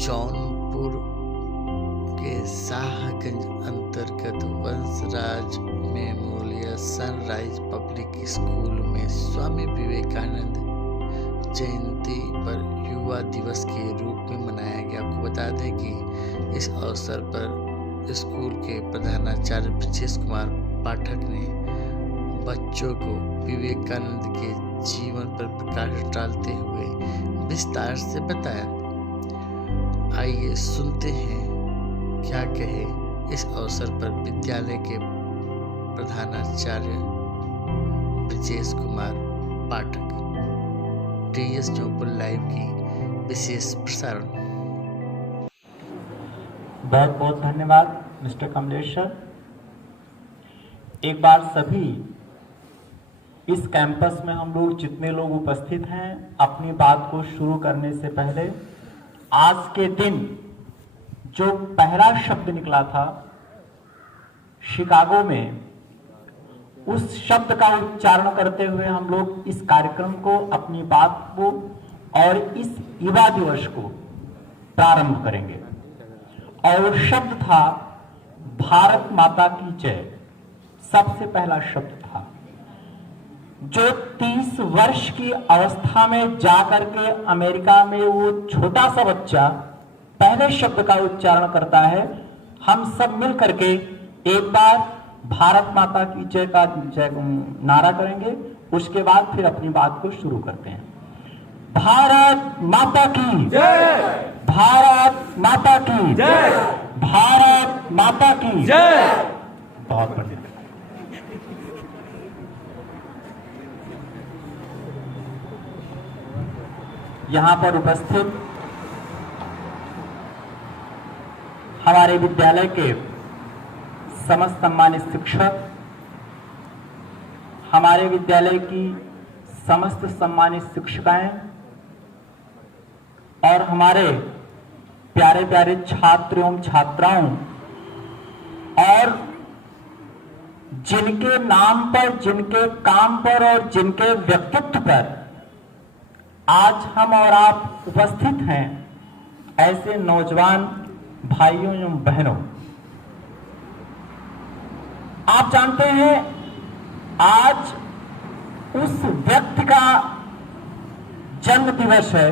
जौनपुर के शाहगंज अंतर्गत Vanshraj memorial sunrise public school में स्वामी विवेकानंद जयंती पर युवा दिवस के रूप में मनाया गया। आपको बता दें कि इस अवसर पर स्कूल के प्रधानाचार्य ब्रजेश कुमार पाठक ने बच्चों को विवेकानंद के जीवन पर प्रकाश डालते हुए विस्तार से बताया। आइए सुनते हैं क्या कहे इस अवसर पर विद्यालय के प्रधानाचार्य ब्रजेश कुमार पाठक। टीएस जौनपुर लाइव की विशेष प्रसारण। बहुत बहुत धन्यवाद मिस्टर कमलेश सर। एक बार सभी इस कैंपस में हम लोग जितने लोग उपस्थित हैं, अपनी बात को शुरू करने से पहले आज के दिन जो पहला शब्द निकला था शिकागो में, उस शब्द का उच्चारण करते हुए हम लोग इस कार्यक्रम को, अपनी बात को और इस युवा दिवस को प्रारंभ करेंगे। और शब्द था भारत माता की जय। सबसे पहला शब्द था जो 30 वर्ष की अवस्था में जाकर के अमेरिका में वो छोटा सा बच्चा पहले शब्द का उच्चारण करता है। हम सब मिल करके एक बार भारत माता की जय का नारा करेंगे, उसके बाद फिर अपनी बात को शुरू करते हैं। भारत माता की जय, भारत माता की जय, भारत माता की जय। बहुत बढ़िया। यहाँ पर उपस्थित हमारे विद्यालय के समस्त सम्मानित शिक्षक, हमारे विद्यालय की समस्त सम्मानित शिक्षिकाएं और हमारे प्यारे प्यारे छात्र एवं छात्राओं, और जिनके नाम पर, जिनके काम पर और जिनके व्यक्तित्व पर आज हम और आप उपस्थित हैं, ऐसे नौजवान भाइयों एवं बहनों, आप जानते हैं आज उस व्यक्ति का जन्म दिवस है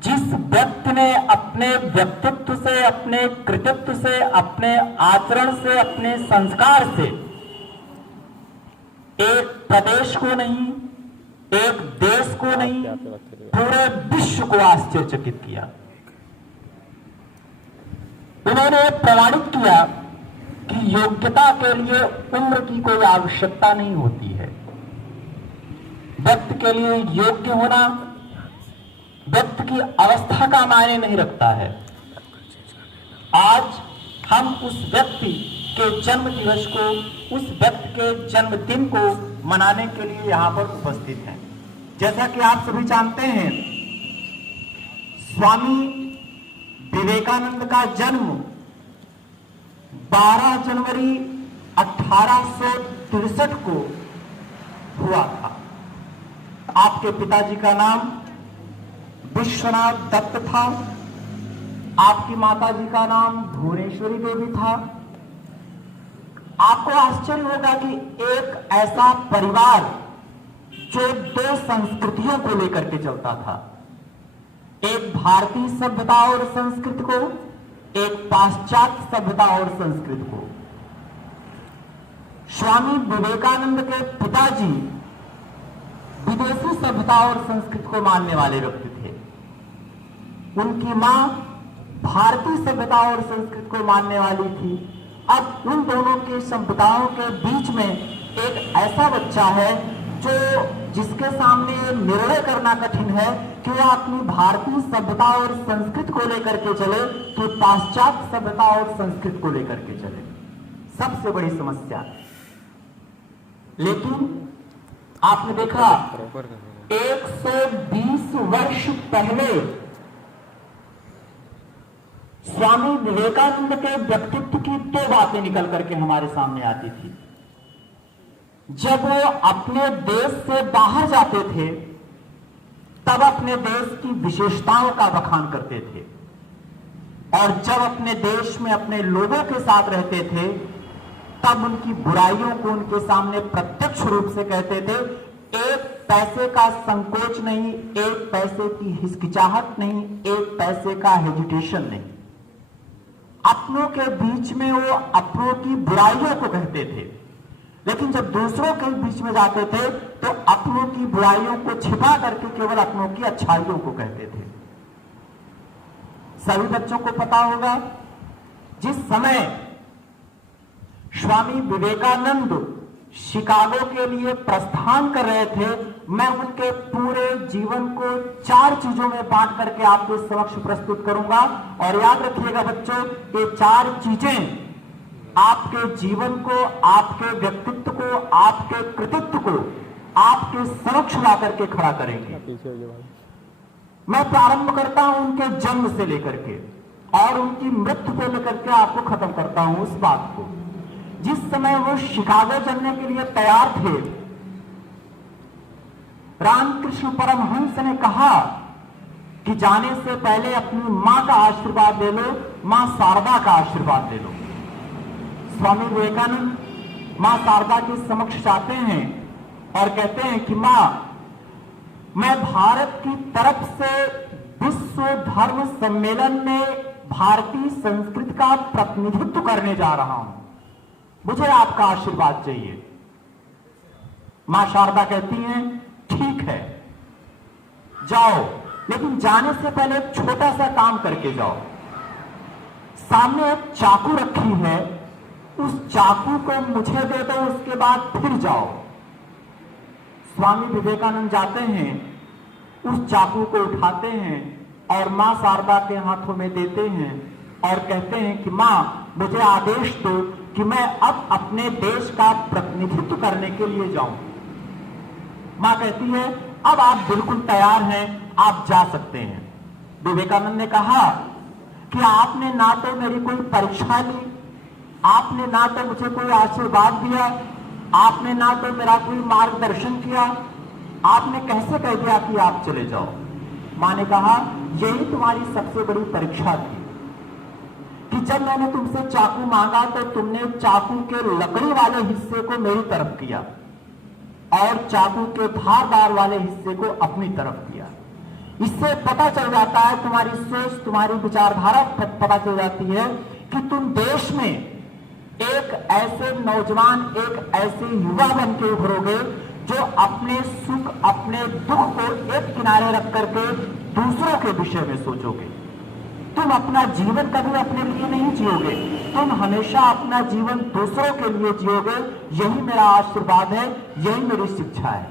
जिस व्यक्ति ने अपने व्यक्तित्व से, अपने कृतित्व से, अपने आचरण से, अपने संस्कार से एक प्रदेश को नहीं, एक देश को नहीं, पूरे विश्व को आश्चर्यचकित किया। उन्होंने प्रमाणित किया कि योग्यता के लिए उम्र की कोई आवश्यकता नहीं होती है। व्यक्ति के लिए योग्य होना व्यक्ति की अवस्था का मायने नहीं रखता है। आज हम उस व्यक्ति के जन्म दिवस को, उस व्यक्ति के जन्मदिन को मनाने के लिए यहाँ पर उपस्थित हैं। जैसा कि आप सभी जानते हैं, स्वामी विवेकानंद का जन्म 12 जनवरी 1863 को हुआ था। आपके पिताजी का नाम विश्वनाथ दत्त था, आपकी माताजी का नाम भुवनेश्वरी देवी था। आपको आश्चर्य होगा कि एक ऐसा परिवार जो 2 संस्कृतियों को लेकर के चलता था, एक भारतीय सभ्यता और संस्कृति को, एक पाश्चात्य सभ्यता और संस्कृति को। स्वामी विवेकानंद के पिताजी विदेशी सभ्यता और संस्कृति को मानने वाले व्यक्ति थे। उनकी मां भारतीय सभ्यता और संस्कृति को मानने वाली थी। अब उन दोनों की सभ्यताओं के बीच में एक ऐसा बच्चा है जिसके सामने निर्णय करना कठिन है कि वह अपनी भारतीय सभ्यता और संस्कृति को लेकर के चले कि पाश्चात्य सभ्यता और संस्कृति को लेकर के चले। सबसे बड़ी समस्या। लेकिन आपने देखा 120 वर्ष पहले स्वामी विवेकानंद के व्यक्तित्व की 2 बातें निकल करके हमारे सामने आती थी। जब वो अपने देश से बाहर जाते थे तब अपने देश की विशेषताओं का बखान करते थे, और जब अपने देश में अपने लोगों के साथ रहते थे तब उनकी बुराइयों को उनके सामने प्रत्यक्ष रूप से कहते थे। एक पैसे का संकोच नहीं, एक पैसे की हिचकिचाहट नहीं, एक पैसे का हेजिटेशन नहीं। अपनों के बीच में वो अपनों की बुराइयों को कहते थे, लेकिन जब दूसरों के बीच में जाते थे तो अपनों की बुराइयों को छिपा करके केवल अपनों की अच्छाइयों को कहते थे। सभी बच्चों को पता होगा, जिस समय स्वामी विवेकानंद शिकागो के लिए प्रस्थान कर रहे थे, मैं उनके पूरे जीवन को 4 चीजों में बांट करके आपके समक्ष प्रस्तुत करूंगा। और याद रखिएगा बच्चों, ये 4 चीजें आपके जीवन को, आपके व्यक्तित्व को, आपके कृतित्व को आपके समक्ष ला करके खड़ा करेंगे। मैं प्रारंभ करता हूं उनके जन्म से लेकर के और उनकी मृत्यु को लेकर के आपको खत्म करता हूं उस बात को। जिस समय वो शिकागो चलने के लिए तैयार थे, रामकृष्ण परमहंस ने कहा कि जाने से पहले अपनी मां का आशीर्वाद ले लो, मां शारदा का आशीर्वाद ले लो। स्वामी विवेकानंद मां शारदा के समक्ष जाते हैं और कहते हैं कि मां, मैं भारत की तरफ से विश्व धर्म सम्मेलन में भारतीय संस्कृति का प्रतिनिधित्व करने जा रहा हूं, मुझे आपका आशीर्वाद चाहिए। मां शारदा कहती हैं ठीक है जाओ, लेकिन जाने से पहले एक छोटा सा काम करके जाओ। सामने एक चाकू रखी है, उस चाकू को मुझे दे दो, उसके बाद फिर जाओ। स्वामी विवेकानंद जाते हैं, उस चाकू को उठाते हैं और मां शारदा के हाथों में देते हैं और कहते हैं कि मां, मुझे आदेश दो कि मैं अब अपने देश का प्रतिनिधित्व करने के लिए जाऊं। मां कहती है अब आप बिल्कुल तैयार हैं, आप जा सकते हैं। विवेकानंद ने कहा कि आपने ना तो मेरी कोई परीक्षा ली, आपने ना तो मुझे कोई आशीर्वाद दिया, आपने ना तो मेरा कोई मार्गदर्शन किया, आपने कैसे कह दिया कि आप चले जाओ। मां ने कहा यही तुम्हारी सबसे बड़ी परीक्षा थी कि जब मैंने तुमसे चाकू मांगा तो तुमने चाकू के लकड़ी वाले हिस्से को मेरी तरफ किया और चाकू के धारदार वाले हिस्से को अपनी तरफ किया। इससे पता चल जाता है, तुम्हारी सोच, तुम्हारी विचारधारा पता चल जाती है कि तुम देश में एक ऐसे नौजवान, एक ऐसे युवा बन के उभरोगे जो अपने सुख, अपने दुख को एक किनारे रख करके दूसरों के विषय में सोचोगे। तुम अपना जीवन कभी अपने लिए नहीं जियोगे, तुम हमेशा अपना जीवन दूसरों के लिए जियोगे। यही मेरा आशीर्वाद है, यही मेरी शिक्षा है।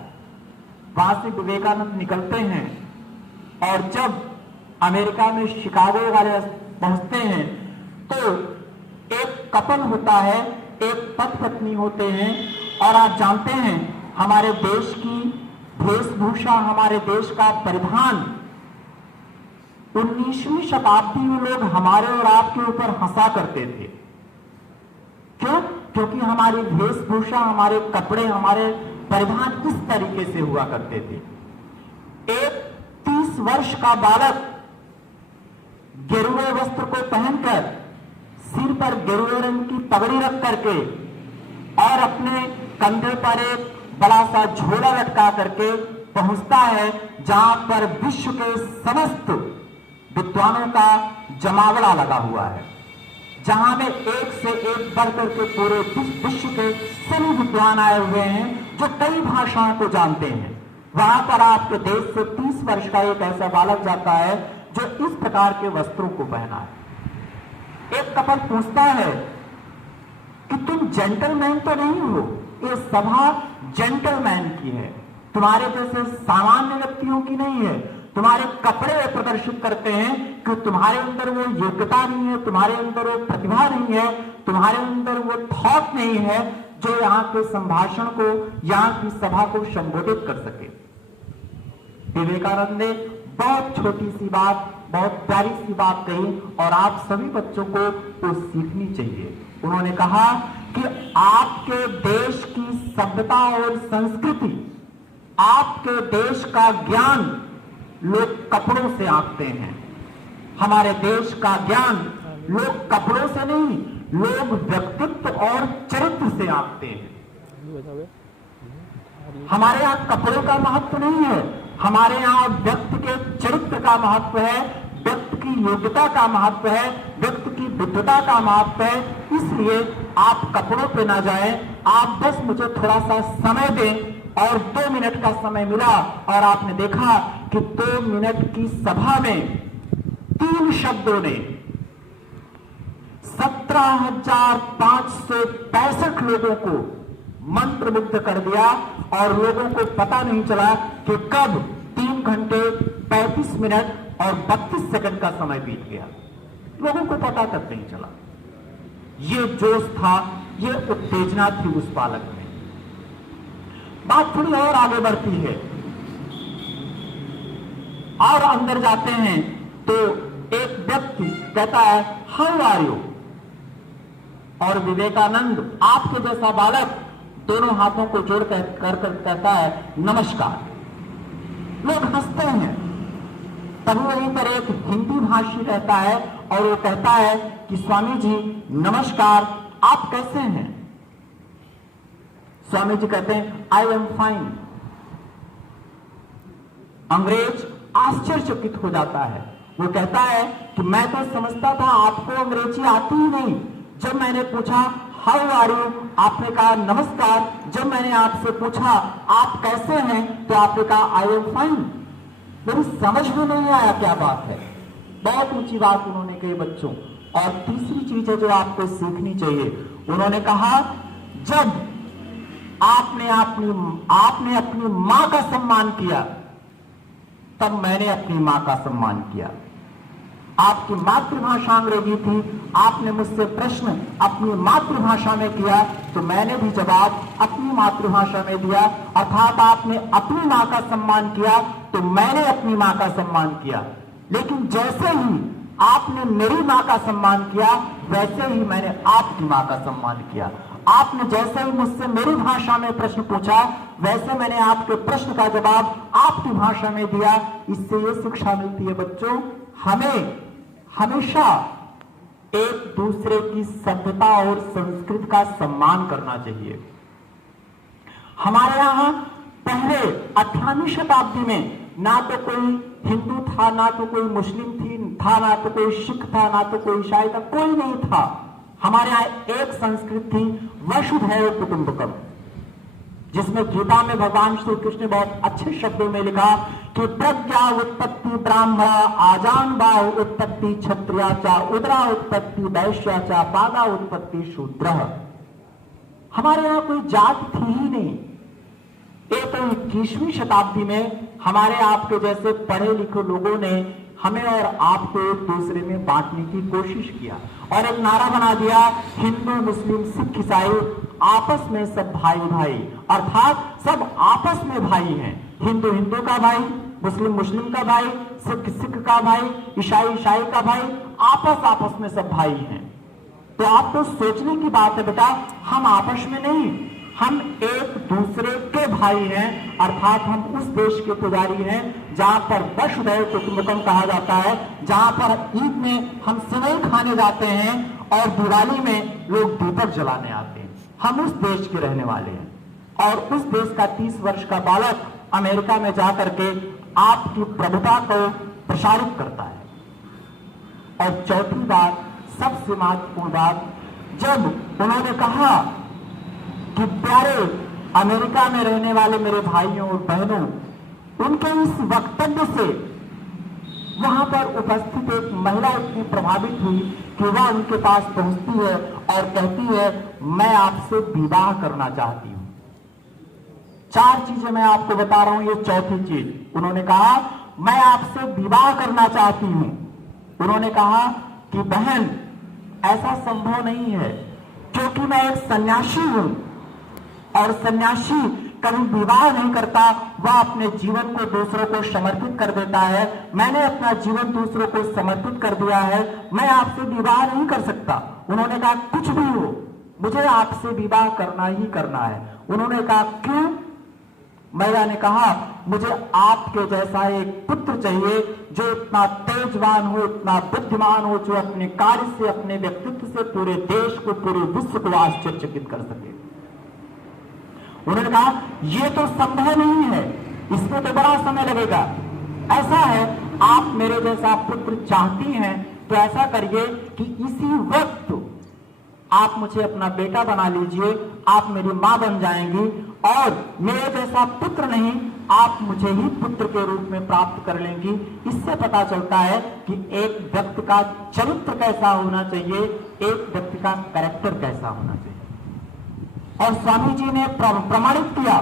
वहां से विवेकानंद निकलते हैं और जब अमेरिका में शिकागो वाले पहुंचते हैं तो एक कपल होता है, एक पति पत्नी होते हैं। और आप जानते हैं हमारे देश की वेशभूषा, हमारे देश का परिधान 19वीं शताब्दी में लोग हमारे और आपके ऊपर हंसा करते थे। क्यों? क्योंकि हमारी वेशभूषा, हमारे कपड़े, हमारे परिधान इस तरीके से हुआ करते थे। एक 30 वर्ष का बालक गेरुए वस्त्र को पहनकर, सिर पर गेरुए रंग की पगड़ी रख करके और अपने कंधे पर एक बड़ा सा झोला लटका करके पहुंचता है जहां पर विश्व के समस्त विद्वानों का जमावड़ा लगा हुआ है, जहां में एक से एक बढ़ करके पूरे विश्व के सभी विद्वान आए हुए हैं जो कई भाषाओं को जानते हैं। वहां पर आपके देश से 30 वर्ष का एक ऐसा बालक जाता है जो इस प्रकार के वस्त्रों को पहना है। एक कपल पूछता है कि तुम जेंटलमैन तो नहीं हो, ये सभा जेंटलमैन की है, तुम्हारे जैसे सामान्य व्यक्तियों की नहीं है। तुम्हारे कपड़े प्रदर्शित करते हैं कि तुम्हारे अंदर वो योग्यता नहीं है, तुम्हारे अंदर वो प्रतिभा नहीं है, तुम्हारे अंदर वो थॉट नहीं है जो यहाँ के संभाषण को, यहाँ की सभा को संबोधित कर सके। विवेकानंद ने बहुत छोटी सी बात, बहुत प्यारी सी बात कही और आप सभी बच्चों को वो सीखनी चाहिए। उन्होंने कहा कि आपके देश की सभ्यता और संस्कृति, आपके देश का ज्ञान लोग कपड़ों से आंकते हैं। हमारे देश का ज्ञान लोग कपड़ों से नहीं, लोग व्यक्तित्व और चरित्र से आंकते हैं। हमारे यहाँ कपड़ों का महत्व नहीं है, हमारे यहाँ व्यक्ति के चरित्र का महत्व है, व्यक्ति की योग्यता का महत्व है, व्यक्ति की बुद्धता का महत्व है। इसलिए आप कपड़ों पे ना जाएं, आप बस मुझे थोड़ा सा समय दें। और 2 मिनट का समय मिला और आपने देखा कि 2 मिनट की सभा में 3 शब्दों ने 17,565 लोगों को मंत्रमुग्ध कर दिया और लोगों को पता नहीं चला कि कब 3 घंटे 35 मिनट और 32 सेकंड का समय बीत गया। लोगों को पता तक नहीं चला। ये जोश था, ये उत्तेजना थी उस बालक में। बात थोड़ी और आगे बढ़ती है और अंदर जाते हैं तो एक व्यक्ति कहता है हाउ आर यू, और विवेकानंद आपके जैसा बालक दोनों हाथों को जोड़ कर कहता है नमस्कार। लोग हंसते हैं। तभी वहीं पर एक हिंदी भाषी रहता है और वो कहता है कि स्वामी जी नमस्कार, आप कैसे हैं? स्वामी जी कहते हैं आई एम फाइन। अंग्रेज आश्चर्यचकित हो जाता है। वो कहता है कि मैं तो समझता था आपको अंग्रेजी आती ही नहीं। जब मैंने पूछा हाउ आर यू, आपने कहा नमस्कार। जब मैंने आपसे पूछा आप कैसे हैं, तो आपने कहा आई एम फाइन। मेरी समझ में नहीं आया क्या बात है। बहुत ऊंची बात उन्होंने कही बच्चों। और तीसरी चीज है जो आपको सीखनी चाहिए, उन्होंने कहा जब आपने अपनी मां का सम्मान किया तब मैंने अपनी मां का सम्मान किया। आपकी मातृभाषा अंग्रेजी थी, आपने मुझसे प्रश्न अपनी मातृभाषा में किया तो मैंने भी जवाब अपनी मातृभाषा में दिया। अर्थात आपने अपनी मां का सम्मान किया तो मैंने अपनी मां का सम्मान किया। लेकिन जैसे ही आपने मेरी मां का सम्मान किया वैसे ही मैंने आपकी मां का सम्मान किया। आपने जैसे ही मुझसे मेरी भाषा में प्रश्न पूछा वैसे मैंने आपके प्रश्न का जवाब आपकी भाषा में दिया। इससे ये शिक्षा मिलती है बच्चों, हमें हमेशा एक दूसरे की सभ्यता और संस्कृति का सम्मान करना चाहिए। हमारे यहाँ पहले 18वीं शताब्दी में ना तो कोई हिंदू था, ना तो कोई मुस्लिम था, ना तो कोई सिख था, ना तो कोई ईसाई था, कोई नहीं था। हमारे यहाँ एक संस्कृति थी वसुधैव कुटुंबकम, जिसमें गीता में भगवान श्री कृष्ण ने बहुत अच्छे शब्दों में लिखा कि प्रज्ञा उत्पत्ति ब्राह्मणा, आजान बाहु उत्पत्ति क्षत्रिया चा, उदरा उत्पत्ति वैश्या चा, पादा उत्पत्ति शूद्र। हमारे यहाँ कोई जात थी ही नहीं। ये तो 21वीं शताब्दी में हमारे आपके जैसे पढ़े लिखे लोगों ने हमें और आपको एक दूसरे में बांटने की कोशिश किया और एक नारा बना दिया हिंदू मुस्लिम सिख ईसाई आपस में सब भाई भाई, अर्थात सब आपस में भाई हैं। हिंदू हिंदू का भाई, मुस्लिम मुस्लिम का भाई, सिख सिख का भाई, ईसाई ईसाई का भाई, आपस में सब भाई हैं। तो आपको सोचने की बात है बेटा, हम आपस में नहीं, हम एक दूसरे के भाई हैं। अर्थात हम उस देश के पुजारी हैं जहां पर वसुधैव कुटुंबकम कहा जाता है, जहां पर ईद में हम सेवई खाने जाते हैं और दिवाली में लोग दीपक जलाने आते हैं। हम उस देश के रहने वाले हैं और उस देश का 30 वर्ष का बालक अमेरिका में जाकर के आपकी प्रभुता को प्रसारित करता है। और चौथी बात, सबसे महत्वपूर्ण बात, जब उन्होंने कहा कि प्यारे अमेरिका में रहने वाले मेरे भाइयों और बहनों, उनके इस वक्तव्य से वहां पर उपस्थित एक महिला इतनी प्रभावित हुई कि वह उनके पास पहुंचती है और कहती है मैं आपसे विवाह करना चाहती हूं। 4 चीजें मैं आपको बता रहा हूं, ये चौथी चीज। उन्होंने कहा मैं आपसे विवाह करना चाहती हूं। उन्होंने कहा कि बहन ऐसा संभव नहीं है क्योंकि मैं एक सन्यासी हूं और सन्यासी कभी विवाह नहीं करता, वह अपने जीवन को दूसरों को समर्पित कर देता है। मैंने अपना जीवन दूसरों को समर्पित कर दिया है, मैं आपसे विवाह नहीं कर सकता। उन्होंने कहा कुछ भी हो, मुझे आपसे विवाह करना ही करना है। उन्होंने कहा क्यों? महिला ने कहा, मुझे आपके जैसा एक पुत्र चाहिए जो इतना तेजवान हो, इतना बुद्धिमान हो, जो अपने कार्य से, अपने व्यक्तित्व से पूरे देश को, पूरे विश्व को आश्चर्यचकित कर सके। उन्होंने कहा, यह तो संभव नहीं है, इसमें तो बड़ा समय लगेगा। ऐसा है, आप मेरे जैसा पुत्र चाहती हैं तो ऐसा करिए कि इसी वक्त आप मुझे अपना बेटा बना लीजिए, आप मेरी मां बन जाएंगी और मेरे जैसा पुत्र नहीं, आप मुझे ही पुत्र के रूप में प्राप्त कर लेंगी। इससे पता चलता है कि एक व्यक्ति का चरित्र कैसा होना चाहिए, एक व्यक्ति का कैरेक्टर कैसा होना चाहिए। और स्वामी जी ने प्रमाणित किया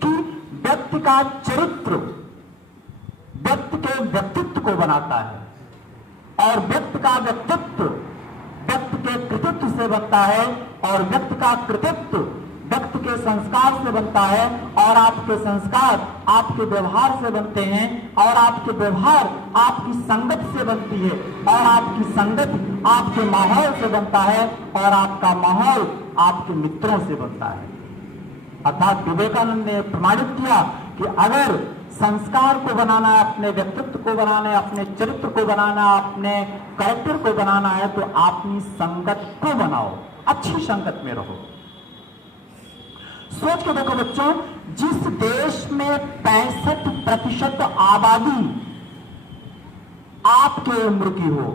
कि व्यक्ति का चरित्र व्यक्ति के व्यक्तित्व को बनाता है और व्यक्ति का व्यक्तित्व व्यक्ति के कृतित्व से बनता है और व्यक्ति का कृतित्व व्यक्ति के संस्कार से बनता है और आपके संस्कार आपके व्यवहार से बनते हैं और आपके व्यवहार आपकी संगत से बनती है और आपकी संगत आपके माहौल से बनता है और आपका माहौल आपके मित्रों से बनता है। अर्थात विवेकानंद ने प्रमाणित किया कि अगर संस्कार को बनाना है, अपने व्यक्तित्व को बनाना है, अपने चरित्र को बनाना, अपने कैरेक्टर को बनाना है तो अपनी संगत को बनाओ, अच्छी संगत में रहो। सोच के देखो बच्चों, जिस देश में 65% आबादी आपके उम्र की हो,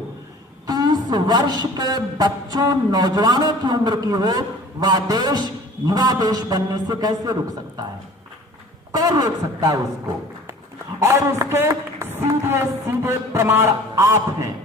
30 वर्ष के बच्चों नौजवानों की उम्र की हो, वह देश युवा देश बनने से कैसे रुक सकता है? कौन रोक सकता है उसको? और उसके सीधे सीधे प्रमाण आप हैं,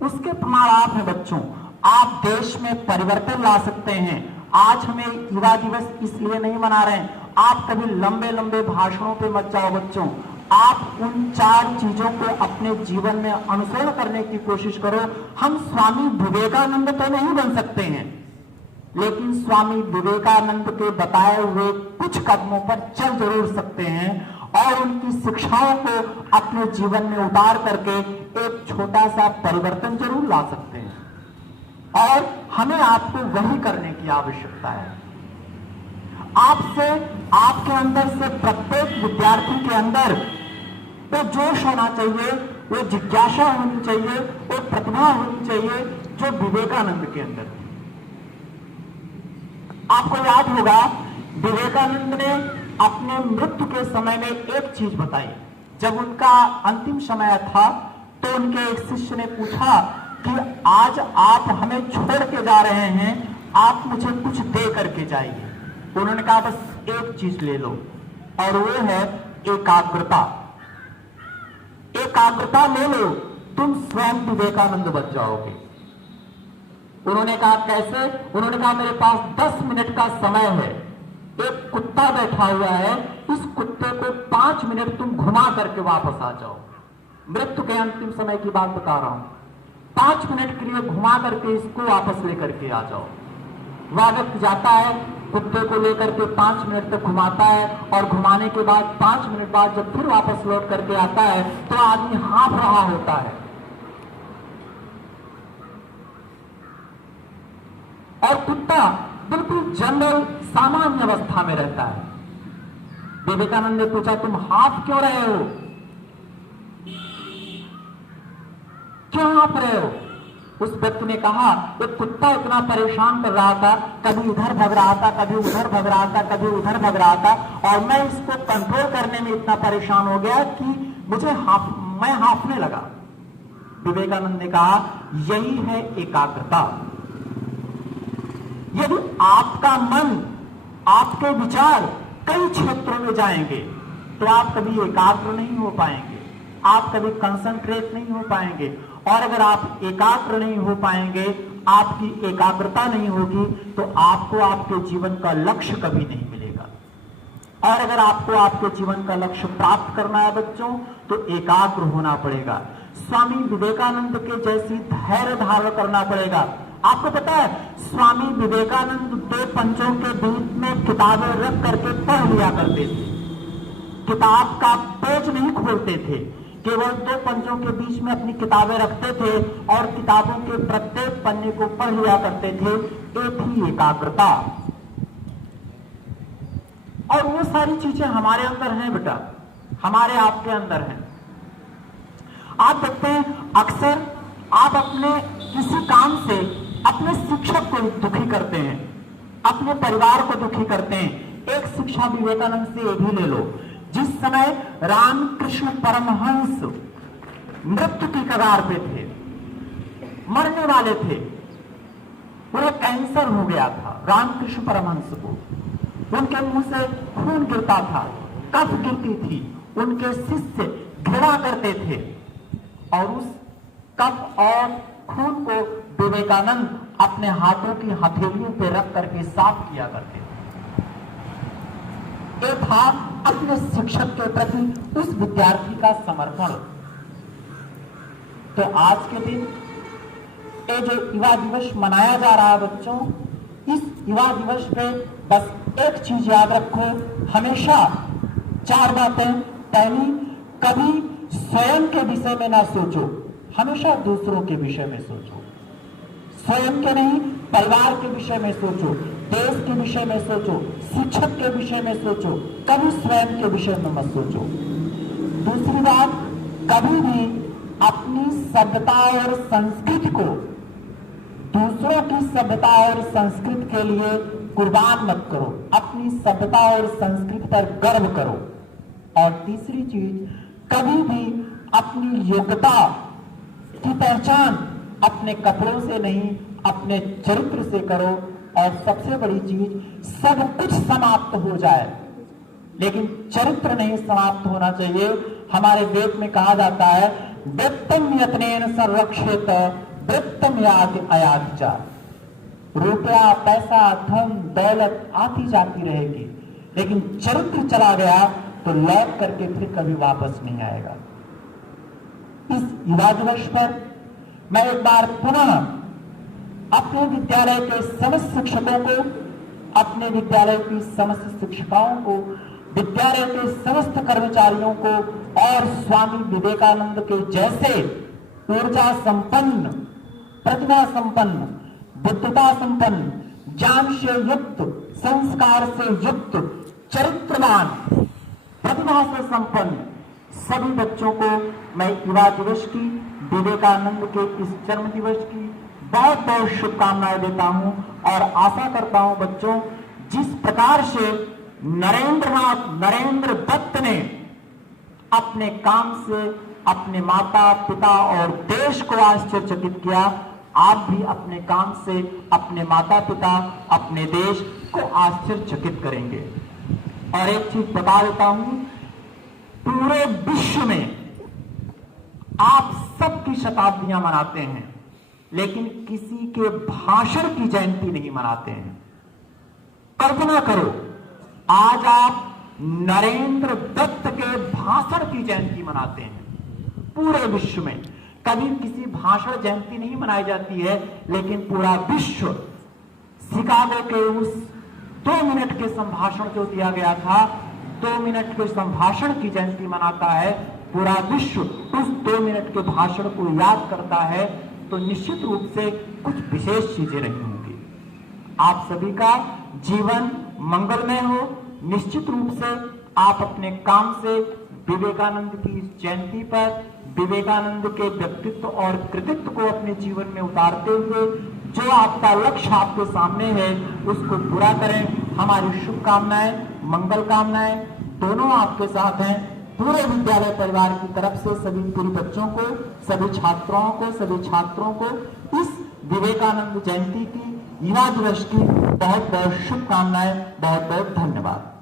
उसके प्रमाण आप हैं बच्चों। आप देश में परिवर्तन ला सकते हैं। आज हमें युवा दिवस इसलिए नहीं मना रहे हैं, आप कभी लंबे लंबे भाषणों पे मत जाओ बच्चों। आप उन 4 चीजों को अपने जीवन में अनुसरण करने की कोशिश करो। हम स्वामी विवेकानंद तो नहीं बन सकते हैं, लेकिन स्वामी विवेकानंद के बताए हुए कुछ कदमों पर चल जरूर सकते हैं और उनकी शिक्षाओं को अपने जीवन में उतार करके एक छोटा सा परिवर्तन जरूर ला सकते हैं। और हमें आपको वही करने की आवश्यकता है। आपसे, आपके अंदर से प्रत्येक विद्यार्थी के अंदर वो जोश होना चाहिए, वो जिज्ञासा होनी चाहिए, वो प्रतिभा होनी चाहिए जो विवेकानंद के अंदर थी। आपको याद होगा विवेकानंद ने अपने मृत्यु के समय में एक चीज बताई। जब उनका अंतिम समय था तो उनके एक शिष्य ने पूछा कि आज आप हमें छोड़ के जा रहे हैं, आप मुझे कुछ दे करके जाइए। उन्होंने कहा बस एक चीज ले लो और वो है एकाग्रता। एकाग्रता ले लो, तुम स्वयं विवेकानंद बन जाओगे। उन्होंने कहा कैसे? उन्होंने कहा मेरे पास 10 मिनट का समय है, एक कुत्ता बैठा हुआ है, इस कुत्ते को 5 मिनट तुम घुमा करके वापस आ जाओ। मृत्यु के अंतिम समय की बात बता रहा हूं। 5 मिनट के लिए घुमा करके इसको वापस लेकर के आ जाओ। वह व्यक्ति जाता है, कुत्ते को लेकर के 5 मिनट तक घुमाता है और घुमाने के बाद 5 मिनट बाद जब फिर वापस लौट करके आता है तो आदमी हाँफ रहा होता है और कुत्ता बिल्कुल जनरल सामान्य अवस्था में रहता है। विवेकानंद ने पूछा तुम हाँफ क्यों रहे हो, क्यों हाँफ रहे हो? उस व्यक्ति ने कहा एक कुत्ता इतना परेशान कर रहा था, कभी इधर भग रहा था, कभी उधर भग रहा था, कभी उधर भग रहा था और मैं इसको कंट्रोल करने में इतना परेशान हो गया कि मैं हाँफने लगा। विवेकानंद ने कहा यही है एकाग्रता। यदि आपका मन, आपके विचार कई क्षेत्रों में जाएंगे तो आप कभी एकाग्र नहीं हो पाएंगे, आप कभी कंसंट्रेट नहीं हो पाएंगे और अगर आप एकाग्र नहीं हो पाएंगे, आपकी एकाग्रता नहीं होगी तो आपको आपके जीवन का लक्ष्य कभी नहीं मिलेगा। और अगर आपको आपके जीवन का लक्ष्य प्राप्त करना है बच्चों तो एकाग्र होना पड़ेगा। स्वामी विवेकानंद के जैसी धैर्य धारण करना पड़ेगा। आपको पता है स्वामी विवेकानंद 2 पंचों के बीच में किताबें रख करके पढ़ लिया करते थे। किताब का पेज नहीं खोलते थे, केवल 2 पंचों के बीच में अपनी किताबें रखते थे और किताबों के प्रत्येक पन्ने को पढ़ लिया करते थे। एक ही एकाग्रता। और वो सारी चीजें हमारे अंदर हैं बेटा, हमारे आपके अंदर हैं। आप देखते हैं अक्सर आप अपने किसी काम से अपने शिक्षक को दुखी करते हैं, अपने परिवार को दुखी करते हैं। एक शिक्षा विवेकानंद से ये भी ले लो, जिस समय रामकृष्ण परमहंस मृत्यु की कगार पे थे, मरने वाले थे, उन्हें कैंसर हो गया था रामकृष्ण परमहंस को, उनके मुंह से खून गिरता था, कफ गिरती थी, उनके शिष्य घृणा करते थे और उस कफ और खून को विवेकानंद अपने हाथों की हथेलियों पर रख करके साफ किया करते थे। ये था अपने शिक्षक के प्रति उस विद्यार्थी का समर्पण। तो आज के दिन ये जो युवा दिवस मनाया जा रहा है बच्चों, इस युवा दिवस पे बस एक चीज याद रखो, हमेशा 4 बातें। पहली, कभी स्वयं के विषय में ना सोचो, हमेशा दूसरों के विषय में सोचो। स्वयं के नहीं, परिवार के विषय में सोचो, देश के विषय में सोचो, शिक्षक के विषय में सोचो, कभी स्वयं के विषय में मत सोचो। दूसरी बात, कभी भी अपनी सभ्यता और संस्कृति को दूसरों की सभ्यता और संस्कृति के लिए कुर्बान मत करो, अपनी सभ्यता और संस्कृति पर गर्व करो। और तीसरी चीज, कभी भी अपनी योग्यता की पहचान अपने कपड़ों से नहीं, अपने चरित्र से करो। और सबसे बड़ी चीज, सब कुछ समाप्त हो जाए लेकिन चरित्र नहीं समाप्त होना चाहिए। हमारे वेद में कहा जाता है, वृत्तम यत्नेन संरक्षेत वृत्तम याति अयाति च। रुपया, पैसा, धन, दौलत आती जाती रहेगी, लेकिन चरित्र चला गया तो लौट करके फिर कभी वापस नहीं आएगा। इस युवा दिवस पर मैं एक बार पुनः अपने विद्यालय के समस्त शिक्षकों को, अपने विद्यालय की समस्त शिक्षिकाओं को, विद्यालय के समस्त कर्मचारियों को और स्वामी विवेकानंद के जैसे ऊर्जा संपन्न, प्रतिभा संपन्न, बुद्धिता संपन्न, ज्ञान से युक्त, संस्कार से युक्त, चरित्रवान, प्रतिभा से संपन्न सभी बच्चों को मैं युवा दिवस की, विवेकानंद के इस जन्म दिवस की बहुत बहुत शुभकामनाएं देता हूं। और आशा करता हूं बच्चों, जिस प्रकार से नरेंद्र दत्त ने अपने काम से अपने माता पिता और देश को आश्चर्यचकित किया, आप भी अपने काम से अपने माता पिता, अपने देश को आश्चर्यचकित करेंगे। और एक चीज बता देता हूं, पूरे विश्व में आप सबकी शताब्दियां मनाते हैं, लेकिन किसी के भाषण की जयंती नहीं मनाते हैं। कल्पना करो, आज आप नरेंद्र दत्त के भाषण की जयंती मनाते हैं। पूरे विश्व में कभी किसी भाषण जयंती नहीं मनाई जाती है, लेकिन पूरा विश्व शिकागो के उस 2 मिनट के संभाषण जो दिया गया था, 2 मिनट के संभाषण की जयंती मनाता है। पूरा विश्व उस 2 मिनट के भाषण को याद करता है, तो निश्चित रूप से कुछ विशेष चीजें रही होंगी। आप सभी का जीवन मंगलमय हो। निश्चित रूप से आप अपने काम से विवेकानंद की जयंती पर विवेकानंद के व्यक्तित्व और कृतित्व को अपने जीवन में उतारते हुए जो आपका लक्ष्य आपके सामने है उसको पूरा करें। हमारी शुभकामनाएं, मंगल कामनाएं दोनों आपके साथ हैं। पूरे विद्यालय परिवार की तरफ से सभी पूर्व बच्चों को, सभी छात्राओं को, सभी छात्रों को इस विवेकानंद जयंती की, युवा दिवस की बहुत बहुत शुभकामनाएं। बहुत बहुत धन्यवाद।